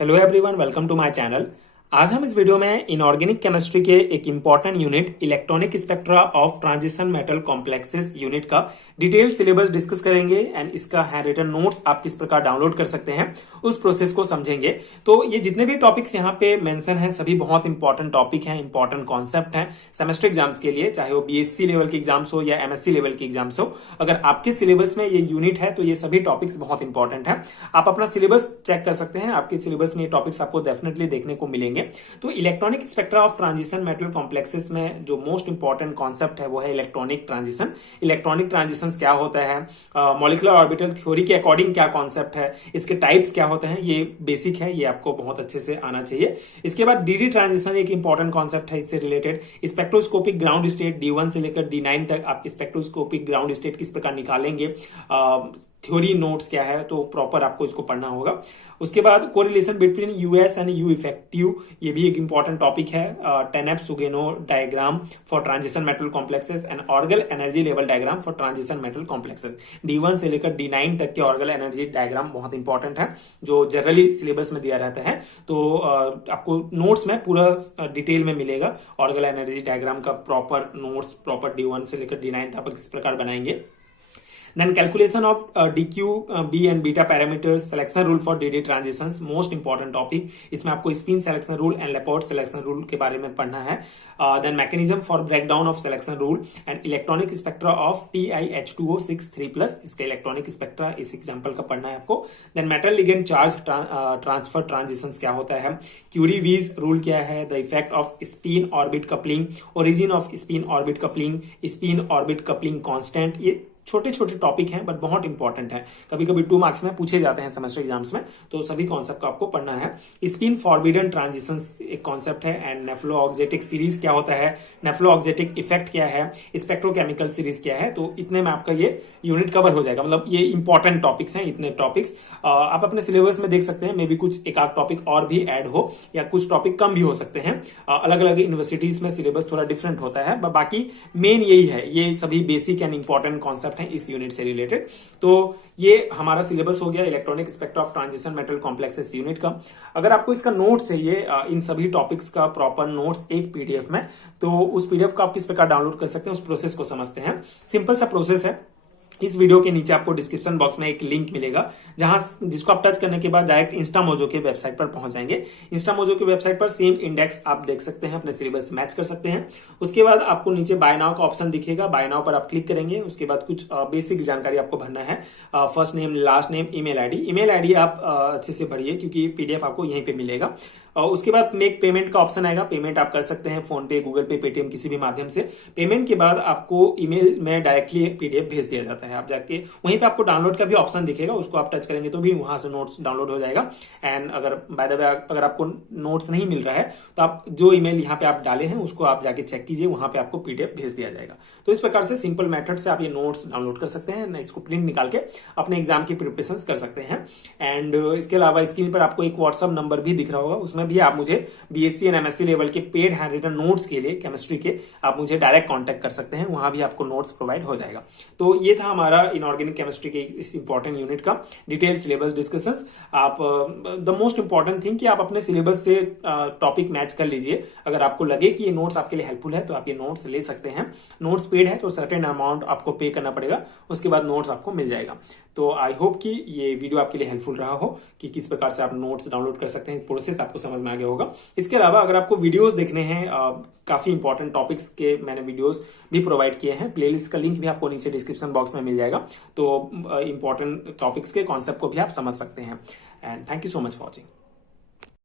Hello everyone, welcome to my channel. आज हम इस वीडियो में इनऑर्गेनिक केमिस्ट्री के एक important unit electronic spectra of transition metal complexes unit का डिटेल सिलेबस डिस्कस करेंगे एंड इसका हैंड रिटन नोट्स आप किस प्रकार डाउनलोड कर सकते हैं उस प्रोसेस को समझेंगे। तो ये जितने भी टॉपिक्स यहाँ पे मेंशन हैं सभी बहुत इंपॉर्टेंट टॉपिक हैं, इंपॉर्टेंट कॉन्सेप्ट हैं सेमेस्टर एग्जाम्स के लिए, चाहे वो बीएससी लेवल के एग्जाम्स हो या एमएससी लेवल के एग्जाम्स हो। अगर आपके सिलेबस में ये यूनिट है तो ये सभी टॉपिक्स बहुत इंपॉर्टेंट है। आप अपना सिलेबस चेक कर सकते हैं, आपके सिलेबस में ये टॉपिक्स आपको डेफिनेटली देखने को मिलेंगे। तो electronic spectra of transition metal complexes में जो मोस्ट इंपॉर्टेंट कॉन्सेप्ट है वो है इलेक्ट्रॉनिक ट्रांजिशन। इलेक्ट्रॉनिक ट्रांजिशन क्या होता है, मॉलिक्यूलर ऑर्बिटल थ्योरी के अकॉर्डिंग क्या कॉन्सेप्ट है, इसके टाइप्स क्या होते हैं, ये बेसिक है, ये आपको बहुत अच्छे से आना चाहिए। इसके बाद डीडी ट्रांजिशन एक इंपॉर्टेंट कॉन्सेप्ट है, इससे related spectroscopic ground state D1 से लेकर D9 तक आप स्पेक्ट्रोस्कोपिक ग्राउंड स्टेट किस प्रकार निकालेंगे, थ्योरी नोट्स क्या है, तो प्रॉपर आपको इसको पढ़ना होगा। उसके बाद correlation between US and U effective, ये भी एक इंपॉर्टेंट टॉपिक है। 10F Sugano diagram for transition metal complexes and Orgel energy level diagram for transition metal complexes. D1 से लेकर D9 तक के ऑर्गल एनर्जी डायग्राम बहुत इंपॉर्टेंट है, जो जनरली सिलेबस में दिया रहता है। तो आपको नोट्स में पूरा डिटेल में मिलेगा ऑर्गल एनर्जी डायग्राम का प्रॉपर नोट्स, प्रॉपर D1 से लेकर D9 तक आप किस प्रकार बनाएंगे। Then calculation of DQ, B and beta parameters, selection rule for DD transitions, most important topic। इसमें आपको spin selection rule and Laporte selection rule के बारे में पढ़ना है। Then mechanism for breakdown of selection rule and electronic spectra of TiH2O6 3+, इसका electronic spectra इस example का पढ़ना है आपको। Then metal ligand charge transfer transitions क्या होता है, क्यूरी-वीज रूल क्या है, the effect off spin orbit coupling, origin off spin orbit coupling, spin orbit coupling constant. ये छोटे छोटे टॉपिक हैं बट बहुत इंपॉर्टेंट है, कभी कभी 2 मार्क्स में पूछे जाते हैं सेमेस्टर एग्जाम्स में, तो सभी कॉन्सेप्ट को आपको पढ़ना है। स्पिन फॉरबिडन ट्रांजिशन एक कॉन्सेप्ट है एंड नेफ्लोऑक्जेटिक सीरीज क्या होता है, नेफ्लोऑक्जेटिक इफेक्ट क्या है, स्पेक्ट्रोकेमिकल सीरीज क्या है। तो इतने में आपका ये यूनिट कवर हो जाएगा, मतलब ये इंपॉर्टेंट टॉपिक्स हैं, इतने टॉपिक्स आप अपने सिलेबस में देख सकते हैं। मे बी कुछ एक आध टॉपिक और भी ऐड हो या कुछ टॉपिक कम भी हो सकते हैं, अलग अलग यूनिवर्सिटीज में सिलेबस थोड़ा डिफरेंट होता है, बाकी मेन यही है, ये सभी बेसिक एंड इंपॉर्टेंट कॉन्सेप्ट हैं इस यूनिट से रिलेटेड। तो ये हमारा सिलेबस हो गया electronic spectra of transition metal complexes unit का। अगर आपको इसका नोट्स चाहिए, इन सभी टॉपिक्स का प्रॉपर नोट्स एक पीडीएफ में, तो उस पीडीएफ को आप किस प्रकार डाउनलोड कर सकते हैं उस प्रोसेस को समझते हैं। सिंपल सा प्रोसेस है। इस वीडियो के नीचे आपको डिस्क्रिप्शन बॉक्स में एक लिंक मिलेगा जिसको आप टच करने के बाद डायरेक्ट इंस्टामोजो के वेबसाइट पर पहुंच जाएंगे। इंस्टामोजो के वेबसाइट पर सेम इंडेक्स आप देख सकते हैं, अपने सिलेबस मैच कर सकते हैं। उसके बाद आपको नीचे बाय नाउ का ऑप्शन दिखेगा, बाय नाउ पर आप क्लिक करेंगे। उसके बाद कुछ बेसिक जानकारी आपको भरना है, first name, last name, email ID आप अच्छे से भरिए क्योंकि पीडीएफ आपको यहीं पे मिलेगा। और उसके बाद मेक पेमेंट का ऑप्शन आएगा, पेमेंट आप कर सकते हैं फोन पे, गूगल पे, पेटीएम, किसी भी माध्यम से। पेमेंट के बाद आपको ईमेल में डायरेक्टली पीडीएफ भेज दिया जाता है, आप जाके वहीं पे आपको डाउनलोड का भी ऑप्शन दिखेगा, उसको आप टच करेंगे तो भी वहां से नोट्स डाउनलोड हो जाएगा। एंड अगर बाय द वे अगर आपको नोट्स नहीं मिल रहा है तो आप जो ईमेल यहाँ पे आप डाले हैं उसको आप जाके चेक कीजिए, वहां पे आपको पीडीएफ भेज दिया जाएगा। तो इस प्रकार से सिंपल मेथड से आप ये नोट्स डाउनलोड कर सकते हैं, इसको प्रिंट निकाल के अपने एग्जाम की प्रिपरेशन कर सकते हैं। एंड इसके अलावा स्क्रीन पर आपको एक व्हाट्सअप नंबर भी दिख रहा होगा, उसमें भी आप मुझे बीएससी एंड एमएससी लेवल के पेड हैंड रिटन नोट्स के लिए केमिस्ट्री के आप मुझे डायरेक्ट कांटेक्ट कर सकते हैं, वहां भी आपको नोट्स प्रोवाइड हो जाएगा। तो ये था हमारा इनऑर्गेनिक केमिस्ट्री के इस इंपॉर्टेंट यूनिट का डिटेल सिलेबस डिस्कशंस। आप द मोस्ट इंपॉर्टेंट थिंग कि आप अपने सिलेबस से टॉपिक मैच कर लीजिए। अगर आपको लगे कि ये नोट्स आपके लिए हेल्पफुल है तो आप ये नोट्स ले सकते हैं। नोट्स पेड है तो सर्टेन अमाउंट आपको पे करना पड़ेगा, उसके बाद नोट्स आपको मिल जाएगा। तो आई होप कि ये वीडियो आपके लिए हेल्पफुल रहा हो कि किस प्रकार से आप नोट्स डाउनलोड कर सकते हैं, प्रोसेस आपको समझ में आ गया होगा। इसके अलावा अगर आपको वीडियोस देखने हैं, काफी इंपॉर्टेंट टॉपिक्स के मैंने वीडियोस भी प्रोवाइड किए हैं, प्लेलिस्ट का लिंक भी आपको नीचे डिस्क्रिप्शन बॉक्स में मिल जाएगा। तो इंपॉर्टेंट टॉपिक्स के कॉन्सेप्ट को भी आप समझ सकते हैं। And thank you so much for watching.